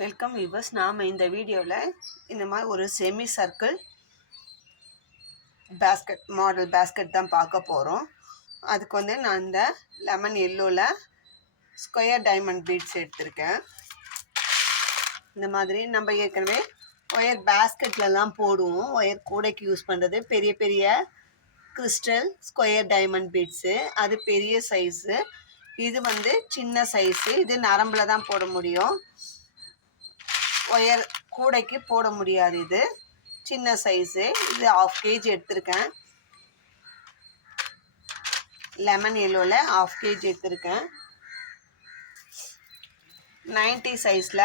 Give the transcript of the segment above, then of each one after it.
Welcome viewers. நாம் இந்த வீடியோவில் இந்த மாதிரி ஒரு semi circle basket model basket தான் பார்க்க போகிறோம். அதுக்கு வந்து நான் இந்த லெமன் எல்லோவில் ஸ்கொயர் டைமண்ட் பீட்ஸ் எடுத்திருக்கேன். இந்த மாதிரி நம்ம ஏற்கனவே ஒயர் பேஸ்கெட்லலாம் போடுவோம். ஒயர் கூடைக்கு யூஸ் பண்ணுறது பெரிய பெரிய கிறிஸ்டல் ஸ்கொயர் டைமண்ட் பீட்ஸு, அது பெரிய சைஸு. இது வந்து சின்ன சைஸு, இது நரம்பில் தான் போட முடியும், ஒயர் கூடைக்கு போட முடியாது. இது சின்ன சைஸு. இது 1/2 kg எடுத்திருக்கேன். லெமன் எல்லோவில் 1/2 kg எடுத்திருக்கேன். 90 சைஸில்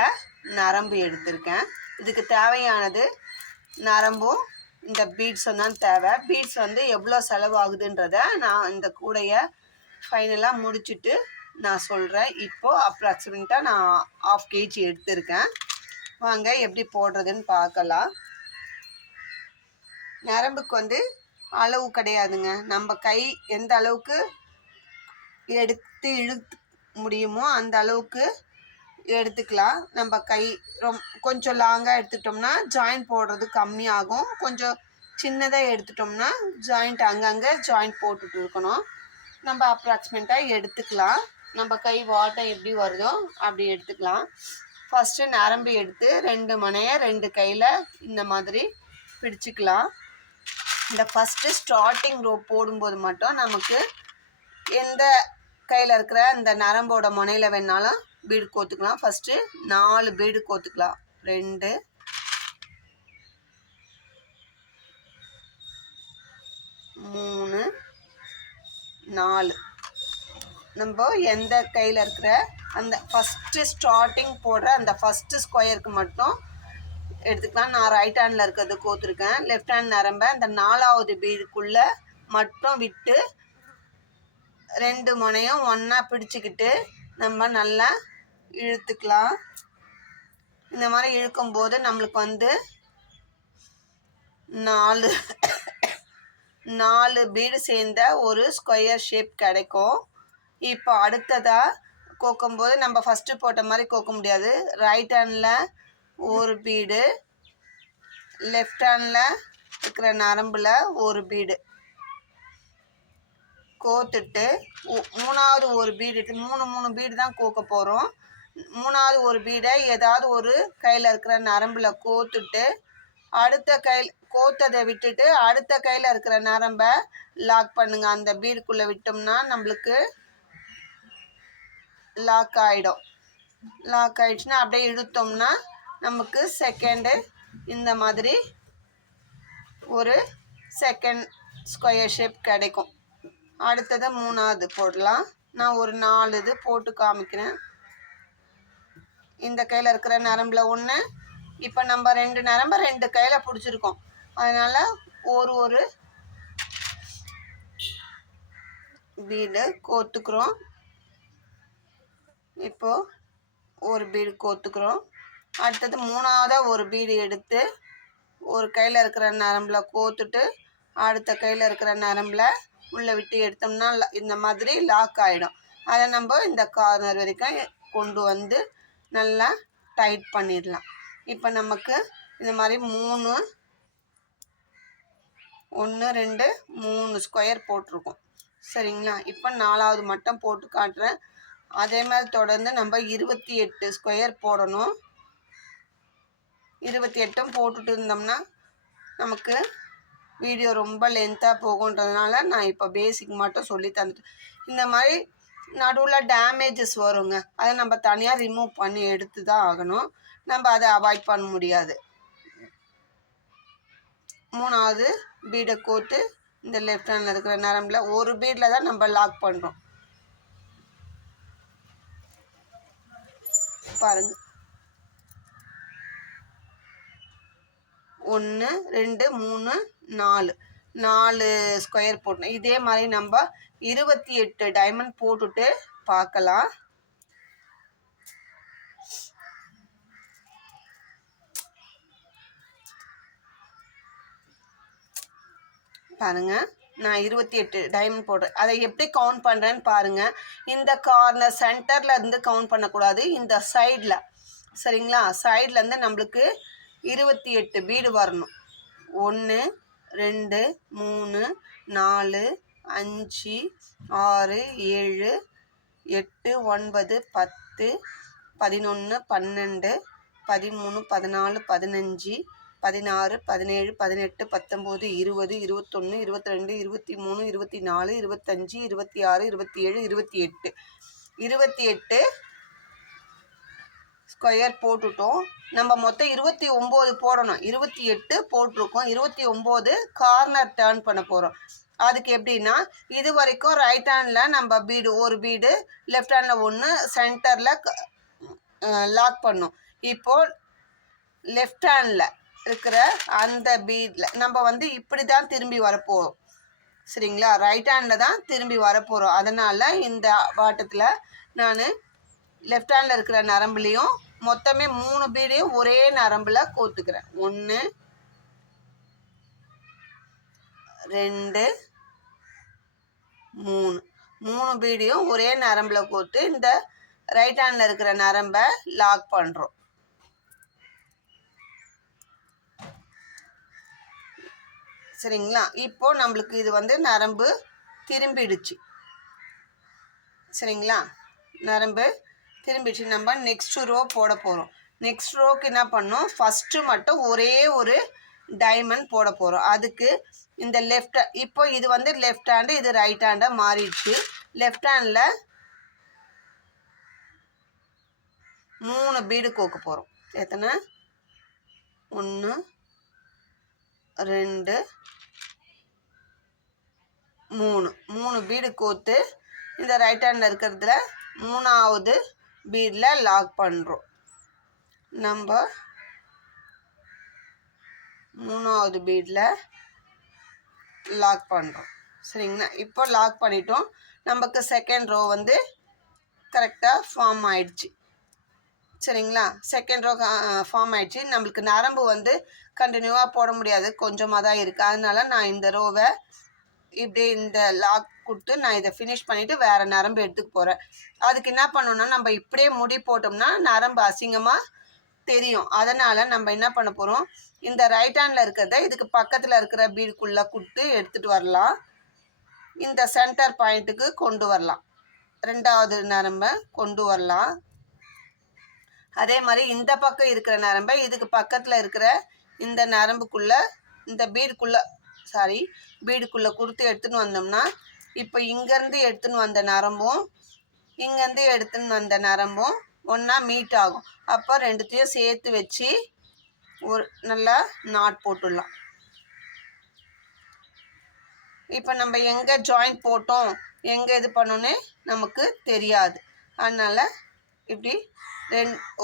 நரம்பு எடுத்திருக்கேன். இதுக்கு தேவையானது நரம்பும் இந்த பீட்ஸும் தான் தேவை. பீட்ஸ் வந்து எவ்வளோ செலவாகுதுன்றதை நான் இந்த கூடையை ஃபைனலாக முடிச்சுட்டு நான் சொல்கிறேன். இப்போது அப்ராக்சிமேட்டாக நான் 1/2 kg எடுத்திருக்கேன். வாங்க எப்படி போடுறதுன்னு பார்க்கலாம். நரம்புக்கு வந்து அளவு கிடையாதுங்க. நம்ம கை எந்த அளவுக்கு எடுத்து இழுத்து முடியுமோ அந்த அளவுக்கு எடுத்துக்கலாம். நம்ம கை கொஞ்சம் லாங்காக எடுத்துட்டோம்னா ஜாயிண்ட் போடுறது கம்மியாகும். கொஞ்சம் சின்னதாக எடுத்துட்டோம்னா ஜாயிண்ட் அங்கங்கே ஜாயிண்ட் போட்டுட்டு இருக்கணும். நம்ம அப்ராக்சிமேட்டாக எடுத்துக்கலாம். நம்ம கை வாட்டம் எப்படி வருதோ அப்படி எடுத்துக்கலாம். ஃபஸ்ட்டு நரம்பு எடுத்து 2 முனையை 2 கையில் இந்த மாதிரி பிடிச்சிக்கலாம். இந்த ஃபஸ்ட்டு ஸ்டார்டிங் ரோப் போடும்போது மட்டும் நமக்கு எந்த கையில் இருக்கிற இந்த நரம்போட முனையில் வேணாலும் பீடு கோத்துக்கலாம். ஃபஸ்ட்டு 4 பீடு கோத்துக்கலாம். 2 3 4. நம்ம எந்த கையில் இருக்கிற அந்த ஃபஸ்ட்டு ஸ்டார்டிங் போடுற அந்த ஃபஸ்ட்டு ஸ்கொயருக்கு மட்டும் எடுத்துக்கலாம். நான் ரைட் ஹேண்டில் இருக்கிறது கோத்துருக்கேன். லெஃப்ட் ஹேண்ட் நரம்பை அந்த 4வது பீடுக்குள்ளே மட்டும் விட்டு 2 முனையும் ஒன்றா பிடிச்சிக்கிட்டு நம்ம நல்லா இழுத்துக்கலாம். இந்த மாதிரி இழுக்கும்போது நம்மளுக்கு வந்து 4 பீடு சேர்ந்த ஒரு ஸ்கொயர் ஷேப் கிடைக்கும். இப்போ அடுத்ததாக கோக்கும்போது நம்ம ஃபஸ்ட்டு போட்ட மாதிரி கோக்க முடியாது. ரைட் ஹேண்டில் ஒரு பீடு, லெஃப்ட் ஹேண்டில் இருக்கிற நரம்பில் ஒரு பீடு கோத்துட்டு 3வது ஒரு பீடு 3 பீடு தான் கோக்க போகிறோம். 3வது ஒரு பீடை ஏதாவது ஒரு கையில் இருக்கிற நரம்பில் கோத்துட்டு அடுத்த கையில் கோத்ததை விட்டுட்டு அடுத்த கையில் இருக்கிற நரம்பை லாக் பண்ணுங்க. அந்த பீடுக்குள்ளே விட்டோம்னா நம்மளுக்கு லாக் ஆகிடும். லாக் ஆகிடுச்சுன்னா அப்படியே இழுத்தோம்னா நமக்கு செகண்டு இந்த மாதிரி ஒரு செகண்ட் ஸ்கொயர் ஷேப் கிடைக்கும். அடுத்தது 3வது போடலாம். நான் ஒரு 4 இது போட்டு காமிக்கிறேன். இந்த கையில் இருக்கிற நரம்பில் 1. இப்போ நம்ம 2 நரம்பை 2 கையில் பிடிச்சிருக்கோம். அதனால் ஒரு பீடு கோத்துக்கிறோம். இப்போது ஒரு பீடு கோத்துக்கிறோம். அடுத்தது 3வது ஒரு பீடு எடுத்து ஒரு கையில் இருக்கிற நரம்பில் கோத்துட்டு அடுத்த கையில் இருக்கிற நரம்பில் உள்ளே விட்டு எடுத்தோம்னா இந்த மாதிரி லாக் ஆகிடும். அதை நம்ம இந்த கார்னர் வரைக்கும் கொண்டு வந்து நல்லா டைட் பண்ணிடலாம். இப்போ நமக்கு இந்த மாதிரி 1 2 3 ஸ்கொயர் போட்டிருக்கோம். சரிங்களா? இப்போ 4வது மட்டும் போட்டு காட்டுறேன். அதே மாதிரி தொடர்ந்து நம்ம 28 ஸ்கொயர் போடணும். 28ம் போட்டுட்டு இருந்தோம்னா நமக்கு வீடியோ ரொம்ப லென்த்தாக போகுன்றதுனால நான் இப்போ பேசிக் மட்டும் சொல்லி தந்துட்டேன். இந்த மாதிரி நடுவில் டேமேஜஸ் வருங்க. அதை நம்ம தனியாக ரிமூவ் பண்ணி எடுத்து தான் ஆகணும். நம்ம அதை அவாய்ட் பண்ண முடியாது. 3வது பீடை கோத்து இந்த லெஃப்ட் ஹேண்டில் இருக்கிற நரம்பில் ஒரு பீடில் தான் நம்ம லாக் பண்ணுறோம். பாருங்க, 1 2 3 4 ஸ்கொயர் போட்டோம். இதே மாதிரி நம்ம 28 டைமண்ட் போட்டுட்டு பார்க்கலாம். பாருங்க, நான் 28 டைமண்ட் போடுறேன். அதை எப்படி கவுண்ட் பண்ணுறேன்னு பாருங்கள். இந்த கார்னர் சென்டரில் இருந்து கவுண்ட் பண்ணக்கூடாது. இந்த சைடில் சரிங்களா. சைட்லேருந்து நம்மளுக்கு 28 பீடு வரணும். 1 2 3 4 5 6 7 8 9 10 11 12 13 14 15 16 17 18 19 20 21 22 23 24 25 26 27 28 28 ஸ்கொயர் போட்டுட்டோம். நம்ம மொத்தம் 29 போடணும். 28 போட்டிருக்கோம். 29 கார்னர் டர்ன் பண்ண போகிறோம். அதுக்கு எப்படின்னா, இது வரைக்கும் ரைட் ஹேண்டில் நம்ம பீடு ஒரு பீடு, லெஃப்ட் ஹேண்டில் ஒன்று, சென்டரில் லாக் பண்ணும். இப்போது லெஃப்ட் ஹேண்டில் இருக்கிற அந்த பீடில் நம்ம வந்து இப்படி தான் திரும்பி வரப்போகிறோம். சரிங்களா. ரைட் ஹேண்டில் தான் திரும்பி வரப்போகிறோம். அதனால் இந்த வாட்டத்தில் நான் லெஃப்ட் ஹேண்டில் இருக்கிற நரம்புலையும் மொத்தமே 3 பீடையும் ஒரே நரம்பில் கோத்துக்கிறேன். 1 2 3 3 பீடையும் ஒரே நரம்பில் கோத்து இந்த ரைட் ஹேண்டில் இருக்கிற நரம்பை லாக் பண்ணுறோம். சரிங்களா. இப்போ நம்மளுக்கு இது வந்து நரம்பு திரும்பிடுச்சு. சரிங்களா. நரம்பு திரும்பிடுச்சு. நம்ம நெக்ஸ்ட் ரோ போட போகிறோம். நெக்ஸ்ட் ரோக்கு என்ன பண்ணோம், ஃபஸ்ட்டு மட்டும் ஒரே ஒரு டைமண்ட் போட போகிறோம். அதுக்கு இந்த லெஃப்ட், இப்போ இது வந்து லெஃப்ட் ஹேண்டு, இது ரைட் ஹேண்டாக மாறிடுச்சு. லெஃப்ட் ஹேண்டில் 3 பீடு கோக்க போகிறோம். எத்தனை? 1 2 3 பீடு கோத்து இந்த ரைட் ஹேண்டில் இருக்கிறதுல 3ஆவது பீடில் லாக் பண்ணுறோம். நம்ம 3ஆவது பீடில் லாக் பண்ணுறோம். சரிங்களா. இப்போ லாக் பண்ணிட்டோம். நமக்கு செகண்ட் ரோ வந்து கரெக்டாக ஃபார்ம் ஆயிடுச்சு. சரிங்களா. செகண்ட் ரோ ஃபார்ம் ஆயிடுச்சு. நம்மளுக்கு நரம்பு வந்து கண்டினியூவாக போட முடியாது, கொஞ்சமாக தான் இருக்குது. அதனால நான் இந்த ரோவை இப்படி இந்த லாக் கொடுத்து நான் இதை ஃபினிஷ் பண்ணிவிட்டு வேறு நரம்பு எடுத்துக்க போகிறேன். அதுக்கு என்ன பண்ணணும்னா, நம்ம இப்படியே முடி போட்டோம்னா நரம்பு அசிங்கமாக தெரியும். அதனால் நம்ம என்ன பண்ண போகிறோம், இந்த ரைட் ஹேண்டில் இருக்கிறத இதுக்கு பக்கத்தில் இருக்கிற பீடுக்குள்ளே கொடுத்து எடுத்துகிட்டு வரலாம். இந்த சென்டர் பாயிண்ட்டுக்கு கொண்டு வரலாம். 2ஆவது நரம்பை கொண்டு வரலாம். அதே மாதிரி இந்த பக்கம் இருக்கிற நரம்பை இதுக்கு பக்கத்தில் இருக்கிற இந்த நரம்புக்குள்ளே, இந்த பீடுக்குள்ளே கொடுத்து எடுத்துன்னு வந்தோம்னா, இப்போ இங்கேருந்து எடுத்துன்னு வந்த நரம்பும் இங்கேருந்து எடுத்துன்னு வந்த நரம்பும் ஒன்றா மீட் ஆகும். அப்போ ரெண்டுத்தையும் சேர்த்து வச்சு ஒரு நல்லா நாட் போட்டுடலாம். இப்போ நம்ம எங்கே ஜாயிண்ட் போட்டோம், எங்கே இது பண்ணோன்னே நமக்கு தெரியாது. அதனால் இப்படி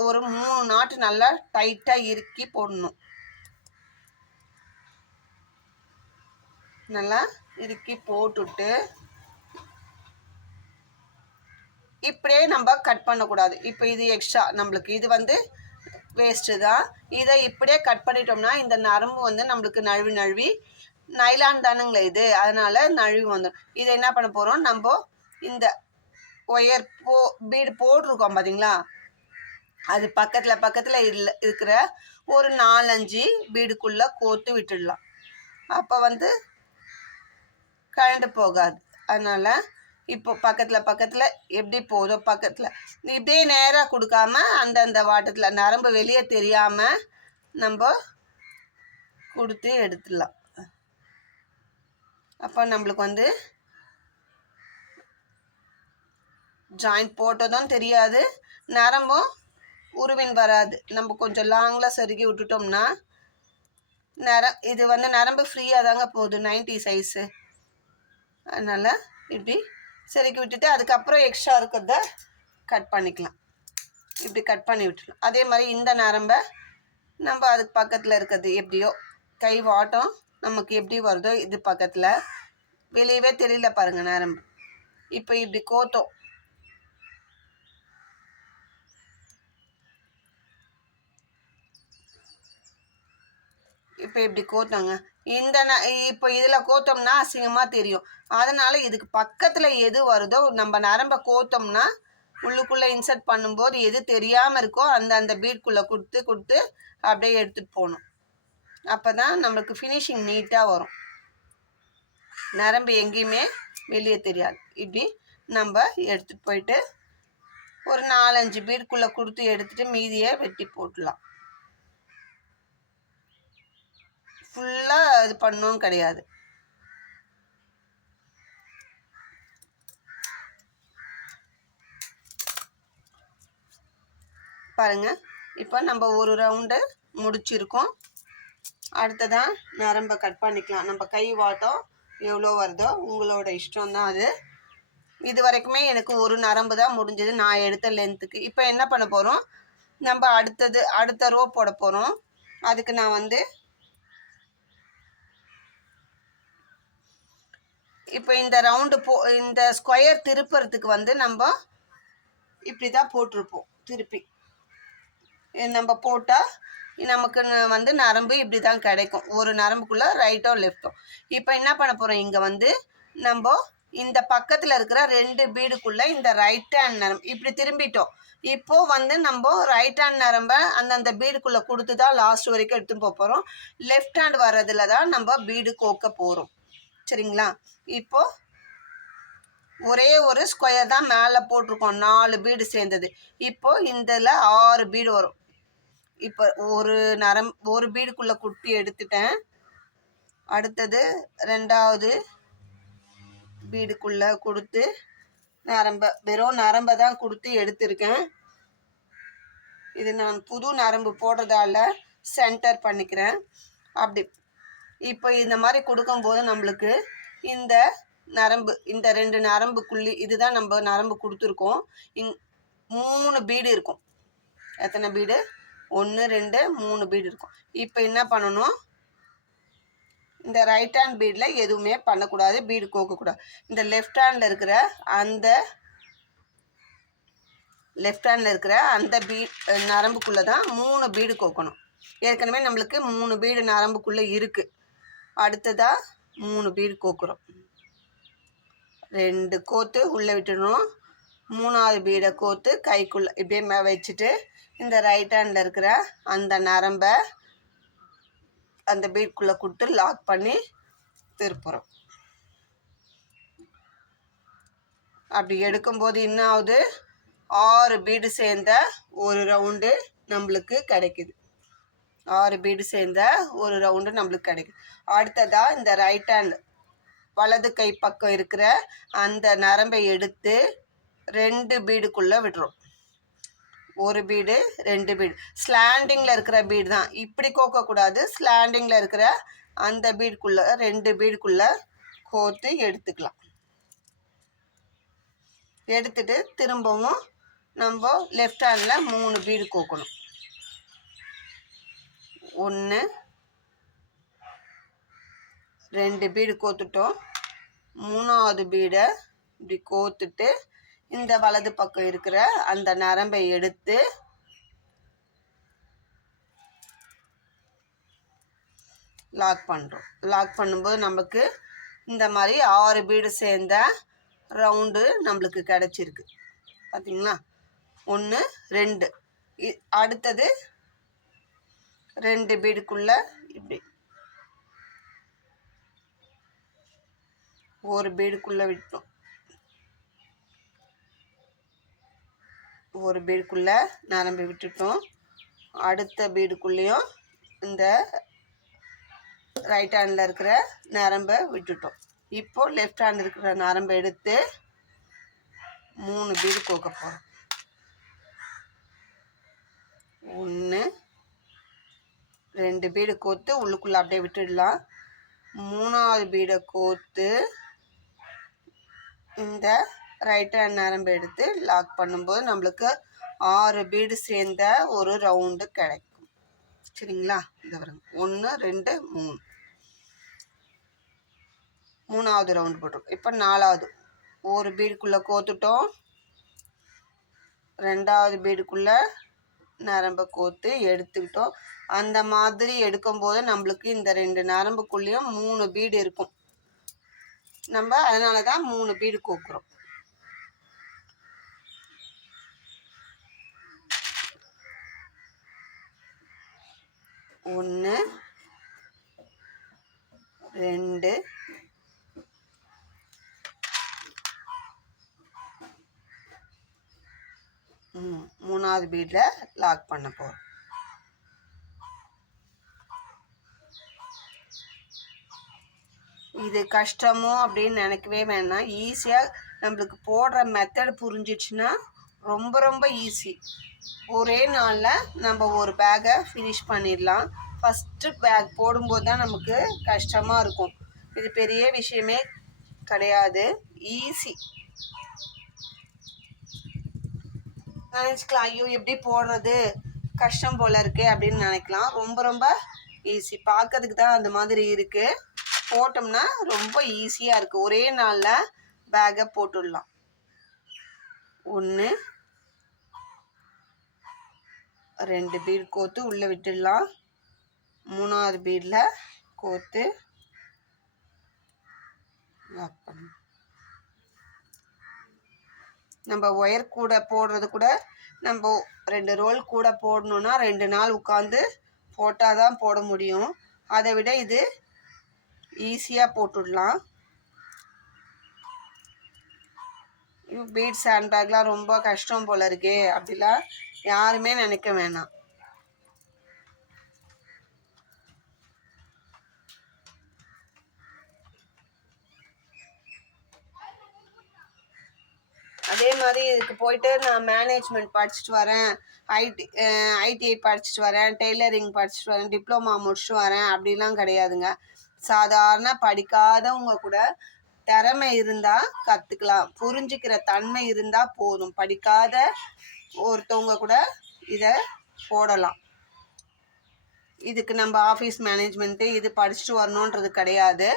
ஒரு 3 நாட்டு நல்லா டைட்டாக இறுக்கி போடணும். நல்லா இறுக்கி போட்டுட்டு இப்படியே நம்ம கட் பண்ணக்கூடாது. இப்போ இது எக்ஸ்ட்ரா நம்மளுக்கு, இது வந்து வேஸ்ட்டு தான். இதை இப்படியே கட் பண்ணிட்டோம்னா இந்த நரம்பு வந்து நம்மளுக்கு நழுவி நைலான் தானுங்களே இது, அதனால் நழுவி வந்துடும். இதை என்ன பண்ண போகிறோம், நம்ம இந்த ஒயர் பீடு போட்டிருக்கோம் பார்த்தீங்களா, அது பக்கத்தில் இருக்கிற ஒரு 4-5 பீடுக்குள்ளே கோத்து விட்டுடலாம். அப்போ வந்து கழண்டு போகாது. அதனால் இப்போ பக்கத்தில் எப்படி போதோ பக்கத்தில் இப்படியே நேராக கொடுக்காம அந்தந்த வாட்டத்தில் நரம்பு வெளியே தெரியாமல் நம்ம கொடுத்து எடுத்துடலாம். அப்போ நம்மளுக்கு வந்து ஜாயிண்ட் போட்டதும் தெரியாது, நரம்பும் உருவின் வராது. நம்ம கொஞ்சம் லாங்கில் செருகி விட்டுட்டோம்னா இது வந்து நரம்பு ஃப்ரீயாக தாங்க போகுது, 90 சைஸு. அதனால் இப்படி செருகி விட்டுட்டு அதுக்கப்புறம் எக்ஸ்ட்ரா இருக்கிறத கட் பண்ணிக்கலாம். இப்படி கட் பண்ணி விட்டுலாம். அதே மாதிரி இந்த நரம்பை நம்ம அதுக்கு பக்கத்தில் இருக்கிறது எப்படியோ கை வாட்டம் நமக்கு எப்படி வருதோ இது பக்கத்தில் வெளியவே தெரியல பாருங்கள் நரம்பு. இப்போ இப்படி கோத்தோம். இப்போ இப்படி கோத்தாங்க. இப்போ இதில் கோத்தோம்னா அசிங்கமாக தெரியும். அதனால் இதுக்கு பக்கத்தில் எது வருதோ நம்ம நரம்பை கோத்தோம்னா உள்ளுக்குள்ளே இன்சர்ட் பண்ணும்போது எது தெரியாமல் இருக்கோ அந்த பீட்குள்ளே கொடுத்து அப்படியே எடுத்துகிட்டு போகணும். அப்போ தான் நம்மளுக்கு ஃபினிஷிங் நீட்டாக வரும். நரம்பு எங்கேயுமே வெளியே தெரியாது. இப்படி நம்ம எடுத்துகிட்டு போயிட்டு ஒரு 4-5 பீடுக்குள்ளே கொடுத்து எடுத்துகிட்டு மீதியை வெட்டி போட்டுடலாம். ஃபுல்லாக இது பண்ணவும் கிடையாது. பாருங்கள், இப்போ நம்ம ஒரு ரவுண்டு முடிச்சிருக்கோம். அடுத்ததான் நரம்பை கட் பண்ணிக்கலாம். நம்ம கை வாட்டம் எவ்வளோ வருதோ உங்களோட இஷ்டம்தான் அது. இது வரைக்குமே எனக்கு ஒரு நரம்பு தான் முடிஞ்சது நான் எடுத்த லென்த்துக்கு. இப்போ என்ன பண்ண போகிறோம், நம்ம அடுத்த ரோ போட போகிறோம். அதுக்கு நான் இப்போ இந்த ரவுண்டு இந்த ஸ்கொயர் திருப்புறதுக்கு நம்ம இப்படி தான் போட்டிருப்போம். திருப்பி நம்ம போட்டால் நமக்கு நரம்பு இப்படி தான் கிடைக்கும். ஒரு நரம்புக்குள்ளே ரைட்டோ லெஃப்ட்டோ. இப்போ என்ன பண்ண போகிறோம், இங்கே நம்ம இந்த பக்கத்தில் இருக்கிற 2 பீடுக்குள்ளே இந்த ரைட் ஹேண்ட் நரம்பு இப்படி திரும்பிட்டோம். இப்போது நம்ம ரைட் ஹேண்ட் நரம்பை அந்தந்த பீடுக்குள்ளே கொடுத்து தான் லாஸ்ட் வரைக்கும் எடுத்துன்னு போகிறோம். லெஃப்ட் ஹேண்ட் வர்றதுல தான் நம்ம பீடு கோக்க போகிறோம். சரிங்களா? இப்போது ஒரே ஒரு ஸ்கொயர் தான் மேலே போட்டிருக்கோம், 4 பீடு சேர்ந்தது. இப்போது இதில் 6 பீடு வரும். இப்போ ஒரு பீடுக்குள்ளே குட்டி எடுத்துட்டேன். அடுத்தது 2வது பீடுக்குள்ளே கொடுத்து வெறும் நரம்பை தான் கொடுத்து எடுத்திருக்கேன். இது நான் புது நரம்பு போடுறதால சென்டர் பண்ணிக்கிறேன். அப்படி இப்போ இந்த மாதிரி கொடுக்கும்போது நம்மளுக்கு இந்த 2 நரம்புக்குள்ளி இதுதான் நம்ம நரம்பு கொடுத்துருக்கோம். 3 பீடு இருக்கும். எத்தனை பீடு? 1 2 3 பீடு இருக்கும். இப்போ என்ன பண்ணணும், இந்த ரைட் ஹேண்ட் பீடில் எதுவுமே பண்ணக்கூடாது, பீடு கோக்கக்கூடாது. இந்த லெஃப்ட் ஹேண்டில் இருக்கிற அந்த நரம்புக்குள்ளே தான் 3 பீடு கோக்கணும். ஏற்கனவே நம்மளுக்கு 3 பீடு நரம்புக்குள்ளே இருக்குது. அடுத்ததாக 3 பீடு கோக்குறோம். 2 கோத்து உள்ளே விட்டுடணும். 3வது பீடை கோத்து கைக்குள்ளே இப்படியே வச்சுட்டு இந்த ரைட் ஹேண்டில் இருக்கிற அந்த நரம்பை அந்த பீட்குள்ளே கொடுத்து லாக் பண்ணி திருப்புறோம். அப்படி எடுக்கும்போது என்ன ஆகுது, 6 பீடு சேர்ந்த ஒரு ரவுண்டு நம்மளுக்கு கிடைக்குது. 6 பீடு சேர்ந்த ஒரு ரவுண்டு நம்மளுக்கு கிடைக்குது. அடுத்ததாக இந்த ரைட் ஹேண்ட் வலது கை பக்கம் இருக்கிற அந்த நரம்பை எடுத்து 2 பீடுக்குள்ளே விடுறோம். ஒரு பீடு 2 பீடு ஸ்லாண்டிங்கில் இருக்கிற பீடு தான். இப்படி கோக்கக்கூடாது. ஸ்லாண்டிங்கில் இருக்கிற அந்த பீடுக்குள்ளே 2 பீடுக்குள்ளே கோத்து எடுத்துக்கலாம். எடுத்துட்டு திரும்பவும் நம்ம லெஃப்ட் ஹேண்டில் 3 பீடு கோக்கணும். 1 2 பீடு கோத்துட்டோம். 3வது பீடை இப்படி கோத்துட்டு இந்த வலது பக்கம் இருக்கிற அந்த நரம்பை எடுத்து லாக் பண்ணுறோம். லாக் பண்ணும்போது நமக்கு இந்த மாதிரி 6 பீடு சேர்ந்த ரவுண்டு நம்மளுக்கு கிடச்சிருக்கு. பார்த்தீங்களா? 1 2 அடுத்தது 2 பீடுக்குள்ளே இப்படி ஒரு பீடுக்குள்ளே விட்டோம். ஒரு பீடுக்குள்ளே நரம்பு விட்டுட்டோம். அடுத்த பீடுக்குள்ளேயும் இந்த ரைட் ஹேண்டில் இருக்கிற நரம்பை விட்டுட்டோம். இப்போது லெஃப்ட் ஹேண்ட் இருக்கிற நரம்பை எடுத்து 3 பீடு கோக்க போகிறோம். 1 2 பீடு கோத்து உள்ளுக்குள்ளே அப்படியே விட்டுடலாம். 3வது பீடை கோத்து இந்த ரைட் ஹேண்ட் நரம்பு எடுத்து லாக் பண்ணும்போது நம்மளுக்கு 6 பீடு சேர்ந்த ஒரு ரவுண்டு கிடைக்கும். சரிங்களா? இந்த வருங்க 1 2 3 3வது ரவுண்டு போட்டிருக்கோம். இப்போ 4வது ஒரு பீடுக்குள்ளே கோத்துட்டோம். 2வது பீடுக்குள்ளே நரம்பை கோத்து எடுத்துக்கிட்டோம். அந்த மாதிரி எடுக்கும்போது நம்மளுக்கு இந்த 2 நரம்புக்குள்ளேயும் 3 பீடு இருக்கும். நம்ம அதனால தான் 3 பீடு கோக்குறோம். 1 2 மூணாவது பீடில் லாக் பண்ண போகிறோம். இது கஷ்டமோ அப்படின்னு நினைக்கவே வேணாம். ஈஸியாக நம்மளுக்கு போடுற மெத்தட் புரிஞ்சிச்சுன்னா ரொம்ப ரொம்ப ஈஸி. ஒரே நாளில் நம்ம ஒரு பேக்கை ஃபினிஷ் பண்ணிடலாம். ஃபஸ்ட்டு பேக் போடும்போது தான் நமக்கு கஷ்டமாக இருக்கும். இது பெரிய விஷயமே கிடையாது, ஈஸி. நினச்சிக்கலாம், ஐயோ எப்படி போடுறது, கஷ்டம் போல் இருக்கே அப்படின்னு நினைக்கலாம். ரொம்ப ரொம்ப ஈஸி. பார்க்கறதுக்கு தான் அந்த மாதிரி இருக்குது, போட்டோம்னா ரொம்ப ஈஸியாக இருக்குது. ஒரே நாளில் பேக்கை போட்டுடலாம். 1 2 பீட் கோர்த்து உள்ளே விட்டுடலாம். மூணாவது பீடில் கோர்த்து லாக் பண்ண. நம்ம ஒயர் கூட போடுறது கூட நம்ம 2 ரோல் கூட போடணுன்னா 2 நாள் உட்காந்து போட்டால் தான் போட முடியும். அதை விட இது ஈஸியாக போட்டுடலாம். பீட்ஸ் ஹேண்ட் பேக்லாம் ரொம்ப கஷ்டம் போல் இருக்கே அப்படிலாம் யாருமே நினைக்க வேணாம். அதே மாதிரி இதுக்கு போயிட்டு நான் மேனேஜ்மெண்ட் படிச்சுட்டு வரேன், ஐடிஐ படிச்சுட்டு வரேன், டெய்லரிங் படிச்சுட்டு வரேன், டிப்ளமா முடிச்சுட்டு வரேன் அப்படிலாம் கிடையாதுங்க. சாதாரண படிக்காதவங்க கூட திறமை இருந்தால் கற்றுக்கலாம். புரிஞ்சுக்கிற தன்மை இருந்தால் போதும். படிக்காத ஒருத்தவங்க கூட இதை போடலாம். இதுக்கு நம்ம ஆஃபீஸ் மேனேஜ்மெண்ட்டு இது படிச்சுட்டு வரணுன்றது கிடையாது.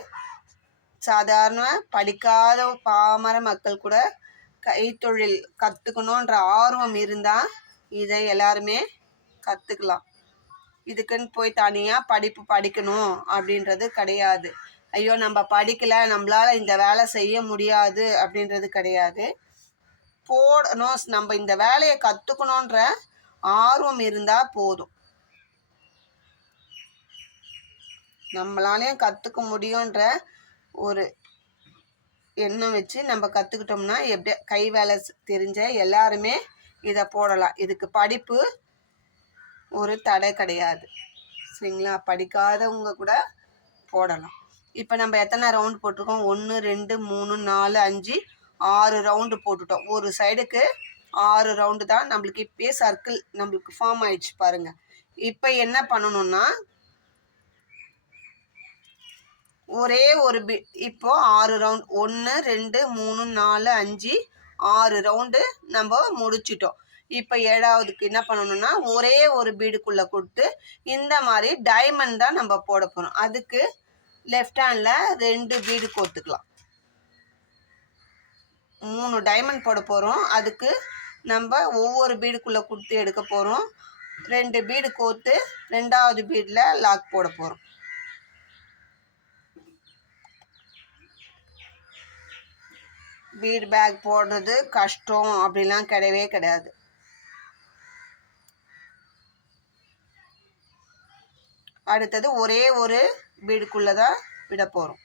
சாதாரண படிக்காத பாமர மக்கள் கூட கைத்தொழில் கற்றுக்கணுன்ற ஆர்வம் இருந்தால் இதை எல்லாருமே கற்றுக்கலாம். இதுக்குன்னு போய் தனியாக படிப்பு படிக்கணும் அப்படின்றது கிடையாது. ஐயோ நம்ம படிக்கலை, நம்மளால் இந்த வேலை செய்ய முடியாது அப்படின்றது கிடையாது. போடணும், நம்ம இந்த வேலையை கற்றுக்கணுன்ற ஆர்வம் இருந்தால் போதும். நம்மளாலையும் கற்றுக்க முடியுன்ற ஒரு எண்ணம் வச்சு நம்ம கற்றுக்கிட்டோம்னா எப்படி கை வேலை தெரிஞ்ச எல்லாருமே இதை போடலாம். இதுக்கு படிப்பு ஒரு தடை கிடையாது, சரிங்களா? படிக்காதவங்க கூட போடலாம். இப்போ நம்ம எத்தனை ரவுண்டு போட்டிருக்கோம்? 1 2 3 4 5 6 ரவுண்டு போட்டுட்டோம். ஒரு சைடுக்கு 6 ரவுண்டு தான் நம்மளுக்கு. இப்பயே சர்க்கிள் நம்மளுக்கு ஃபார்ம் ஆயிடுச்சு பாருங்கள். இப்போ என்ன பண்ணணும்னா ஒரே ஒரு இப்போ 6 ரவுண்ட் 1 2 3 4 5 6 ரவுண்டு நம்ம முடிச்சிட்டோம். இப்போ 7வதுக்கு என்ன பண்ணணும்னா ஒரே ஒரு பீடுக்குள்ளே கொடுத்து இந்த மாதிரி டைமண்ட் தான் நம்ம போட போகிறோம். அதுக்கு லெஃப்ட் ஹேண்டில் 2 பீடு கோர்த்துக்கலாம். 3 டைமண்ட் போட போகிறோம். அதுக்கு நம்ம ஒவ்வொரு பீடுக்குள்ளே கொடுத்து எடுக்க போகிறோம். 2 பீடு கோர்த்து 2வது பீடில் லாக் போட போகிறோம். பீட் பேக் போடுறது கஷ்டம் அப்படிலாம் கிடையவே கிடையாது. அடுத்தது ஒரே ஒரு பீடுக்குள்ளே தான் விட போகிறோம்.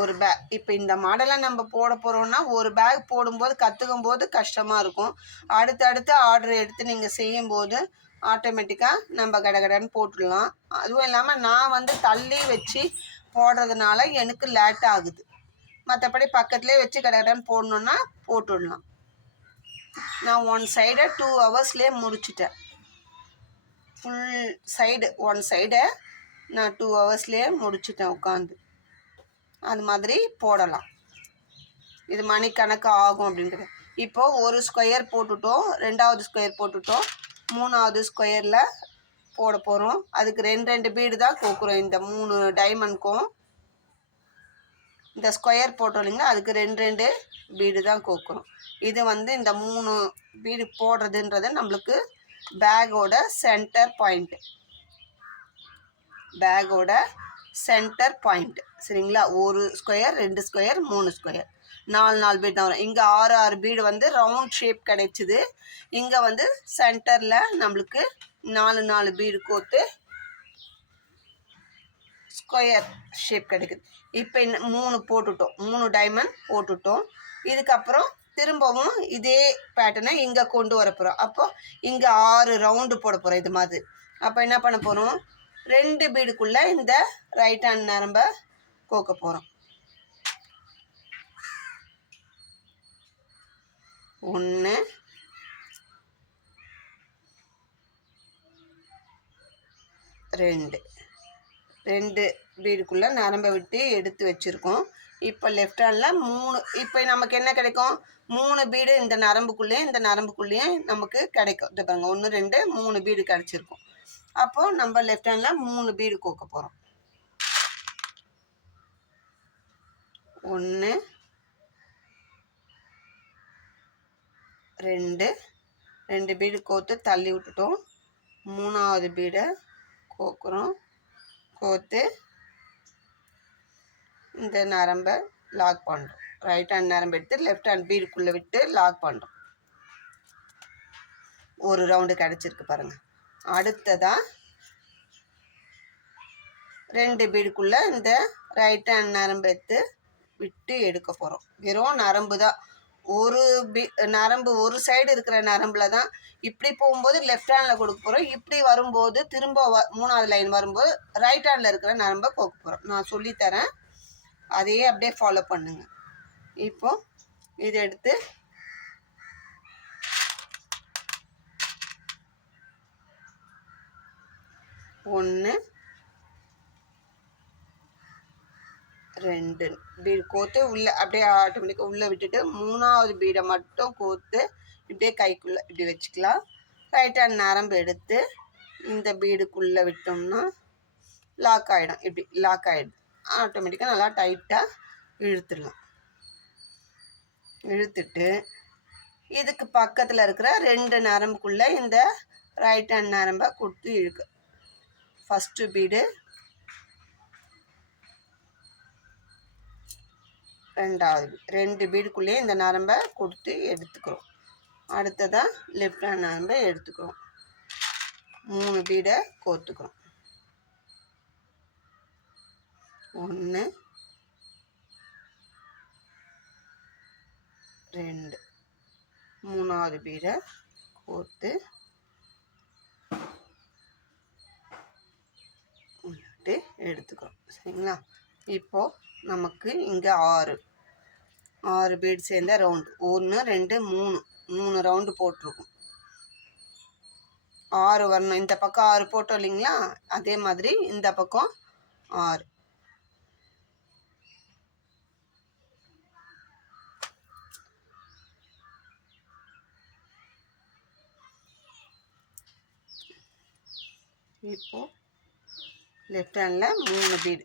ஒரு பேக் இப்போ இந்த மாடலை நம்ம போட போகிறோம்னா ஒரு பேக் போடும்போது கற்றுக்கும் போது கஷ்டமாக இருக்கும். அடுத்தடுத்து ஆர்டர் எடுத்து நீங்கள் செய்யும்போது ஆட்டோமேட்டிக்காக நம்ம கடகடன்னு போட்டுடலாம். அதுவும் இல்லாமல் நான் தள்ளி வச்சு போடுறதுனால எனக்கு லேட் ஆகுது. மற்றபடி பக்கத்துலேயே வச்சு கடகடன்னு போடணுன்னா போட்டுடலாம். நான் 1 சைடை 2 ஹவர்ஸ்லேயே முடிச்சிட்டேன். ஃபுல் சைடு 1 சைடை நான் 2 ஹவர்ஸ்லேயே முடிச்சிட்டேன் உட்காந்து. அது மாதிரி போடலாம். இது மணிக்கணக்கு ஆகும் அப்படின்றது. இப்போது ஒரு ஸ்கொயர் போட்டுட்டோம், 2வது ஸ்கொயர் போட்டுட்டோம், 3வது ஸ்கொயரில் போட போகிறோம். அதுக்கு 2 பீடு தான் கோக்குறோம். இந்த 3 டைமண்ட்க்கும் இந்த ஸ்கொயர் போட்டோம் இல்லைங்களா, அதுக்கு 2 பீடு தான் கோக்குறோம். இது இந்த 3 பீடு போடுறதுன்றது நம்மளுக்கு பேக்கோட சென்டர் பாயிண்ட்டு. பேக்கோட சென்டர் பாயிண்ட். சரிங்களா? ஒரு ஸ்கொயர், 2 ஸ்கொயர், 3 ஸ்கொயர், 4 பீட் தான் வரும். இங்கே 6 பீடு வந்து ரவுண்ட் ஷேப் கிடைச்சிது. இங்கே வந்து சென்டரில் நம்மளுக்கு 4 பீடு கோத்து ஸ்கொயர் ஷேப் கிடைக்குது. இப்போ இன்னும் 3 போட்டுட்டோம், 3 டைமண்ட் போட்டுட்டோம். இதுக்கப்புறம் திரும்பவும் இதே பேட்டர்னை இங்கே கொண்டு வர போகிறோம். அப்போ இங்கே 6 ரவுண்டு போட போகிறோம் இது மாதிரி. அப்போ என்ன பண்ண போகிறோம், 2 பீடுக்குள்ளே இந்த ரைட் ஹேண்ட் நரம்ப கோக்க போகிறோம். 1 2 பீடுக்குள்ளே நரம்பை விட்டு எடுத்து வச்சுருக்கோம். இப்போ லெஃப்ட் ஹேண்டில் 3. இப்போ நமக்கு என்ன கிடைக்கும், 3 பீடு இந்த நரம்புக்குள்ளேயும் நமக்கு கிடைக்கும். இது பாருங்க, 1 2 3 பீடு கிடச்சிருக்கும். அப்போது நம்ம லெஃப்ட் ஹேண்டில் 3 பீடு கோக்க போகிறோம். 1 2 பீடு கோத்து தள்ளி விட்டுட்டோம். 3ஆவது பீடை கோக்குறோம். கோத்து இந்த நரம்பை லாக் பண்ணுறோம். ரைட் ஹேண்ட் நரம்பு எடுத்து லெஃப்ட் ஹேண்ட் பீடுக்குள்ளே விட்டு லாக் பண்ணுறோம். ஒரு ரவுண்டு கிடச்சிருக்கு பாருங்கள். அடுத்ததாக 2 பீடுக்குள்ளே இந்த ரைட் ஹேண்ட் நரம்பு எடுத்து விட்டு எடுக்க போகிறோம். வெறும் நரம்பு தான். நரம்பு ஒரு சைடு இருக்கிற நரம்பில் தான். இப்படி போகும்போது லெஃப்ட் ஹேண்டில் கொடுக்க போகிறோம். இப்படி வரும்போது திரும்ப 3ஆவது லைன் வரும்போது ரைட் ஹேண்டில் இருக்கிற நரம்பை கோக்க போகிறோம். நான் சொல்லித்தரேன், அதையே அப்படியே ஃபாலோ பண்ணுங்க. இப்போ இதை எடுத்து ஒன்று 2 பீடு கோத்து உள்ளே அப்படியே ஆட்டோமேட்டிக்காக உள்ளே விட்டுட்டு 3ஆவது பீடை மட்டும் கோத்து இப்படியே கைக்குள்ளே இப்படி வச்சுக்கலாம். ரைட் ஹேண்ட் நரம்பு எடுத்து இந்த பீடுக்குள்ளே விட்டோம்னா லாக் ஆகிடும். இப்படி லாக் ஆகிடும். ஆட்டோமேட்டிக்காக நல்லா டைட்டாக இழுத்துடலாம். இழுத்துட்டு இதுக்கு பக்கத்தில் இருக்கிற 2 நரம்புக்குள்ளே இந்த ரைட் ஹேண்ட் நரம்பை கொடுத்து இழுக்க. ஃபஸ்ட்டு பீடு, 2ஆவது 2 பீடுக்குள்ளேயே இந்த நரம்பை கொடுத்து எடுத்துக்கிறோம். அடுத்ததாக லெஃப்ட் ஹேண்ட் நரம்பை எடுத்துக்கிறோம். 3 பீடை கோத்துக்கிறோம். 1 2 3ஆவது பீடை கோத்து விட்டு எடுத்துக்கிறோம். சரிங்களா? இப்போது நமக்கு இங்கே 6 பீடு சேர்ந்த ரவுண்டு 1 2 3 ரவுண்டு போட்டிருக்கும். 6 வரணும். இந்த பக்கம் 6 போட்டோம் இல்லைங்களா, அதே மாதிரி இந்த பக்கம் 6. இப்போ லெஃப்ட் ஹேண்டில் 3 பீடு.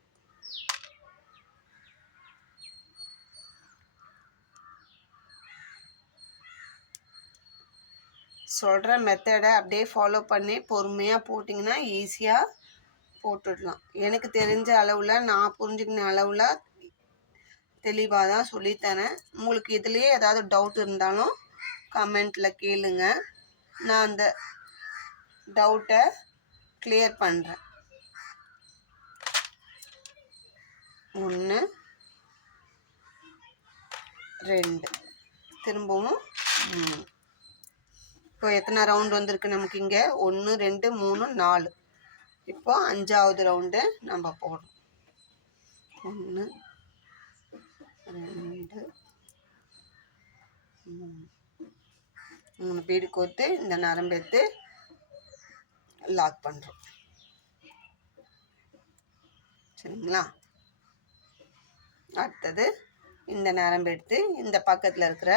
சொல்கிற மெத்தடை அப்படியே ஃபாலோ பண்ணி பொறுமையாக போட்டிங்கன்னா ஈஸியாக போட்டுடலாம். எனக்கு தெரிஞ்ச அளவில், நான் புரிஞ்சுக்கின அளவில் தெளிவாக தான் சொல்லித்தரேன். உங்களுக்கு இதுலேயே ஏதாவது டவுட் இருந்தாலும் கமெண்ட்டில் கேளுங்க. நான் அந்த டவுட்டை கிளியர் பண்ணுறேன். 1 2 திரும்பவும் 3. இப்போ எத்தனை ரவுண்டு வந்திருக்கு நமக்கு இங்கே? 1 2 3 4. இப்போ 5ஆவது ரவுண்டு நம்ம போடுறோம். 1 2 3 பீடு கோத்து இந்த நரம்பு எடுத்து லாக் பண்ணுறோம். சரிங்களா? அடுத்தது இந்த நரம்பு எடுத்து இந்த பக்கத்தில் இருக்கிற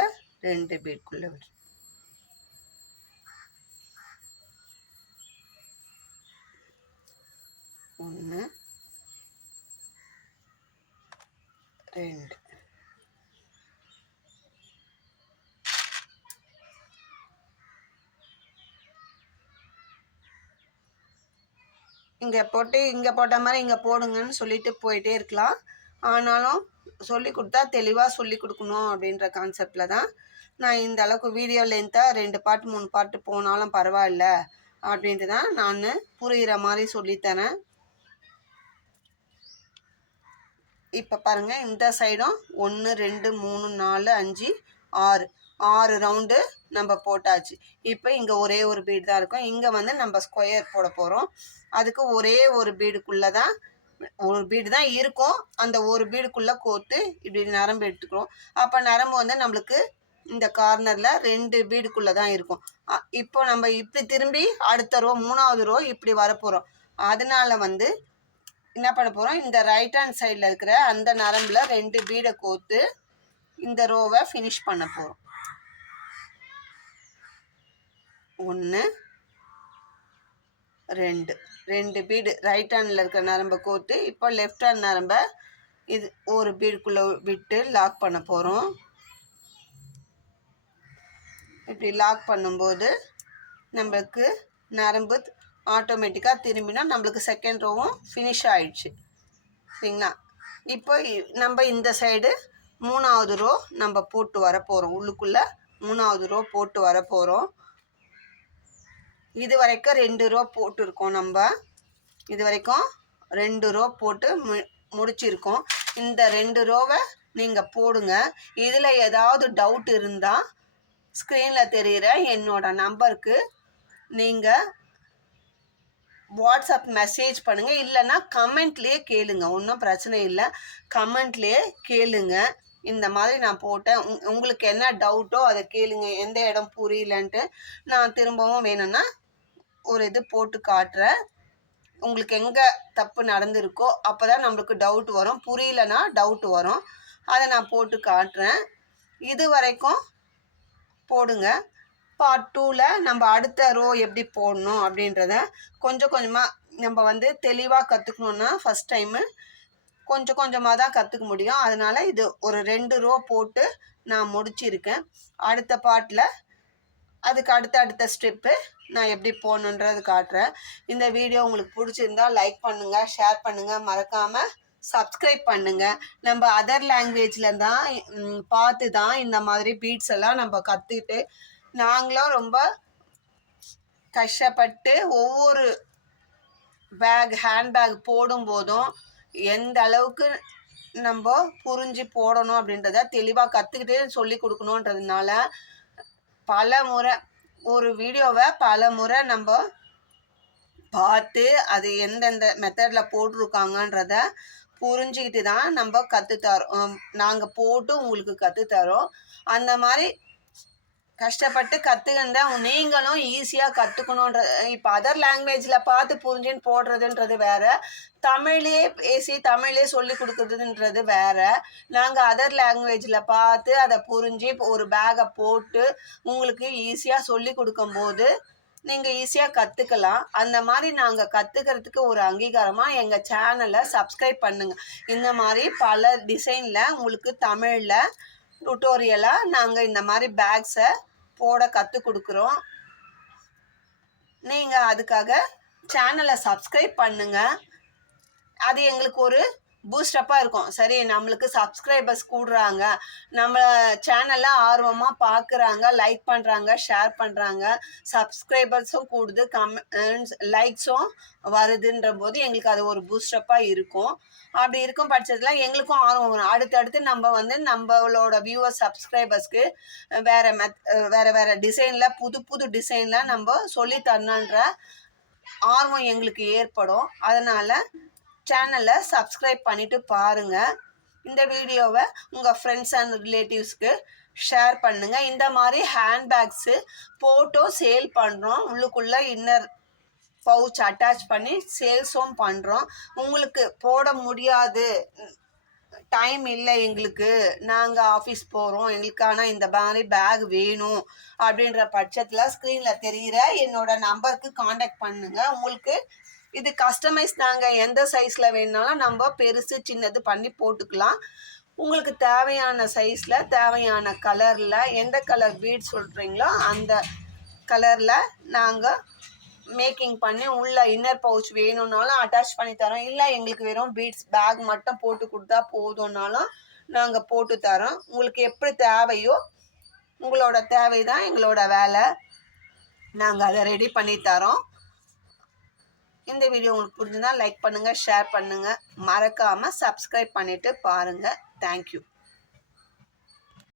2 பீடுக்குள்ளே விடுறோம். 1 2 இங்கே போட்டு இங்கே போட்ட மாதிரி இங்கே போடுங்கன்னு சொல்லிட்டு போயிட்டே இருக்கலாம். ஆனாலும் சொல்லி கொடுத்தா தெளிவாக சொல்லி கொடுக்கணும் அப்படின்ற கான்செப்டில் தான் நான் இந்த அளவுக்கு வீடியோ லென்த்தாக 2 பார்ட் 3 பார்ட் போனாலும் பரவாயில்ல அப்படின்ட்டு தான் நான் புரிகிற மாதிரி சொல்லித்தரேன். இப்போ பாருங்கள், இந்த சைடும் 1 2 3 4 5 6 ரவுண்டு நம்ம போட்டாச்சு. இப்போ இங்கே ஒரே ஒரு பீடு தான் இருக்கும். இங்கே வந்து நம்ம ஸ்கொயர் போட போகிறோம். அதுக்கு ஒரே ஒரு பீடுக்குள்ளே தான் ஒரு பீடு தான் இருக்கும். அந்த ஒரு பீடுக்குள்ளே கோர்த்து இப்படி நரம்பு எடுத்துக்கிறோம். அப்போ நரம்பு வந்து நம்மளுக்கு இந்த கார்னரில் 2 பீடுக்குள்ளே தான் இருக்கும். இப்போ நம்ம இப்படி திரும்பி அடுத்த ரோ 3வது ரோ இப்படி வரப்போகிறோம். அதனால வந்து என்ன பண்ண போகிறோம், இந்த ரைட் ஹேண்ட் சைடில் இருக்கிற அந்த நரம்பில் 2 பீடை கோர்த்து இந்த ரோவை ஃபினிஷ் பண்ண போகிறோம். 1 2 பீடு ரைட் ஹேண்டில் இருக்கிற நரம்பை கோர்த்து இப்போ லெஃப்ட் ஹேண்ட் நரம்பை இது ஒரு பீடுக்குள்ளே விட்டு லாக் பண்ண போகிறோம். இப்படி லாக் பண்ணும்போது நம்மளுக்கு நரம்பு ஆட்டோமேட்டிக்காக திரும்பினா நம்மளுக்கு செகண்ட் ரோவும் ஃபினிஷ் ஆயிடுச்சு. சரிங்களா? இப்போ நம்ம இந்த சைடு 3வது ரோ நம்ம போட்டு வர போகிறோம். உள்ளுக்குள்ளே 3வது ரோ போட்டு வர போகிறோம். இது வரைக்கும் 2 ரோ போட்டுருக்கோம். நம்ம இது வரைக்கும் 2 ரோ போட்டு முடிச்சிருக்கோம். இந்த 2 ரோவை நீங்கள் போடுங்க. இதில் ஏதாவது டவுட் இருந்தால் ஸ்க்ரீனில் தெரிகிற என்னோட நம்பருக்கு நீங்கள் வாட்ஸ்அப் மெசேஜ் பண்ணுங்கள். இல்லைன்னா கமெண்ட்லேயே கேளுங்க, ஒன்றும் பிரச்சனை இல்லை. கமெண்ட்லேயே கேளுங்க, இந்த மாதிரி நான் போட்டேன், உங்களுக்கு என்ன டவுட்டோ அதை கேளுங்க, எந்த இடம் புரியலன்ட்டு நான் திரும்பவும் வேணும்னா ஒரு இது போட்டு காட்டுறேன். உங்களுக்கு எங்கே தப்பு நடந்திருக்கோ அப்போ தான் நம்மளுக்கு டவுட் வரும், புரியலன்னா டவுட் வரும். அதை நான் போட்டு காட்டுறேன். இது வரைக்கும் போடுங்க. பார்ட் 2ல் நம்ம அடுத்த ரோ எப்படி போடணும் அப்படின்றத கொஞ்சம் கொஞ்சமாக நம்ம வந்து தெளிவாக கற்றுக்கணுன்னா ஃபஸ்ட் டைமு கொஞ்சம் கொஞ்சமாக தான் கற்றுக்க முடியும். அதனால் இது ஒரு 2 ரோ போட்டு நான் முடிச்சிருக்கேன். அடுத்த பார்ட்டில் அதுக்கு அடுத்த ஸ்டெப்பு நான் எப்படி போகணுன்றது காட்டுறேன். இந்த வீடியோ உங்களுக்கு பிடிச்சிருந்தா லைக் பண்ணுங்கள், ஷேர் பண்ணுங்கள், மறக்காமல் சப்ஸ்கிரைப் பண்ணுங்கள். நம்ம அதர் லாங்குவேஜில் தான் பார்த்து தான் இந்த மாதிரி பீட்ஸ் எல்லாம் நம்ம கற்றுக்கிட்டு நாங்களும் ரொம்ப கஷ்டப்பட்டு ஒவ்வொரு ஹேண்ட்பேக் போடும்போதும் எந்த அளவுக்கு நம்ம புரிஞ்சு போடணும் அப்படின்றத தெளிவாக கற்றுக்கிட்டு சொல்லி கொடுக்கணுன்றதுனால பல முறை ஒரு வீடியோவை பல முறை நம்ம பார்த்து அது எந்தெந்த மெத்தடில் போட்டிருக்காங்கன்றத புரிஞ்சுக்கிட்டு தான் நம்ம கற்றுத்தரோம். நாங்கள் போட்டு உங்களுக்கு கற்றுத்தரோம். அந்த மாதிரி கஷ்டப்பட்டு கற்றுக்கிட்டா நீங்களும் ஈஸியாக கற்றுக்கணுன்ற. இப்போ அதர் லாங்குவேஜில் பார்த்து புரிஞ்சுன்னு போடுறதுன்றது வேறு, தமிழ்லேயே பேசி தமிழ்லேயே சொல்லி கொடுக்குறதுன்றது வேறு. நாங்கள் அதர் லாங்குவேஜில் பார்த்து அதை புரிஞ்சு ஒரு பேக்கை போட்டு உங்களுக்கு ஈஸியாக சொல்லி கொடுக்கும்போது நீங்கள் ஈஸியாக கற்றுக்கலாம். அந்த மாதிரி நாங்கள் கற்றுக்கிறதுக்கு ஒரு அங்கீகாரமாக எங்கள் சேனலை சப்ஸ்கிரைப் பண்ணுங்கள். இந்த மாதிரி பல டிசைனில் உங்களுக்கு தமிழில் டுட்டோரியலாக நாங்கள் இந்த மாதிரி பேக்ஸை போட கற்றுக் கொடுக்குறோம். நீங்கள் அதுக்காக சேனலை சப்ஸ்கிரைப் பண்ணுங்கள். அது எங்களுக்கு ஒரு பூஸ்டப்பாக இருக்கும். சரி, நம்மளுக்கு சப்ஸ்கிரைபர்ஸ் கூடுறாங்க, நம்ம சேனலை ஆர்வமாக பார்க்குறாங்க, லைக் பண்ணுறாங்க, ஷேர் பண்ணுறாங்க, சப்ஸ்கிரைபர்ஸும் கூடுது, கமெண்ட்ஸ் லைக்ஸும் வருதுன்ற போது எங்களுக்கு அது ஒரு பூஸ்டப்பாக இருக்கும். அப்படி இருக்கும் பட்சத்தில் எங்களுக்கும் ஆர்வம் வரும். அடுத்தடுத்து நம்ம வந்து நம்மளோட வியூவர்ஸ் சப்ஸ்கிரைபர்ஸ்க்கு வேறு டிசைனில் புது டிசைனில் நம்ம சொல்லி தரணுன்ற ஆர்வம் எங்களுக்கு ஏற்படும். அதனால் சேனலை சப்ஸ்கிரைப் பண்ணிவிட்டு பாருங்கள். இந்த வீடியோவை உங்கள் ஃப்ரெண்ட்ஸ் அண்ட் ரிலேட்டிவ்ஸ்க்கு ஷேர் பண்ணுங்கள். இந்த மாதிரி ஹேண்ட்பேக்ஸு போட்டோ சேல் பண்ணுறோம். உள்ளுக்குள்ளே இன்னர் பவுச் அட்டாச் பண்ணி சேல்ஸும் பண்ணுறோம். உங்களுக்கு போட முடியாது, டைம் இல்லை எங்களுக்கு, நாங்கள் ஆஃபீஸ் போகிறோம், எங்களுக்கான இந்த மாதிரி பேக் வேணும் அப்படின்ற பட்சத்தில் ஸ்க்ரீனில் தெரிகிற என்னோட நம்பருக்கு காண்டாக்ட் பண்ணுங்கள். உங்களுக்கு இது கஸ்டமைஸ் நாங்கள் எந்த சைஸில் வேணுனாலும் நம்ம பெருசு சின்னது பண்ணி போட்டுக்கலாம். உங்களுக்கு தேவையான சைஸில் தேவையான கலரில் எந்த கலர் பீட் சொல்கிறீங்களோ அந்த கலரில் நாங்கள் மேக்கிங் பண்ணி உள்ள இன்னர் பவுச் வேணும்னாலும் அட்டாச் பண்ணி தரோம். இல்லை எங்களுக்கு வெறும் பீட்ஸ் பேக் மட்டும் போட்டு கொடுத்தா போதும்னாலும் நாங்கள் போட்டு தரோம். உங்களுக்கு எப்படி தேவையோ உங்களோட தேவை தான் எங்களோட வேலை. நாங்கள் அதை ரெடி பண்ணி தரோம். இந்த வீடியோ உங்களுக்கு புரிஞ்சுன்னா லைக் பண்ணுங்கள், ஷேர் பண்ணுங்கள், மறக்காமல் சப்ஸ்கிரைப் பண்ணிவிட்டு பாருங்கள். தேங்க்யூ.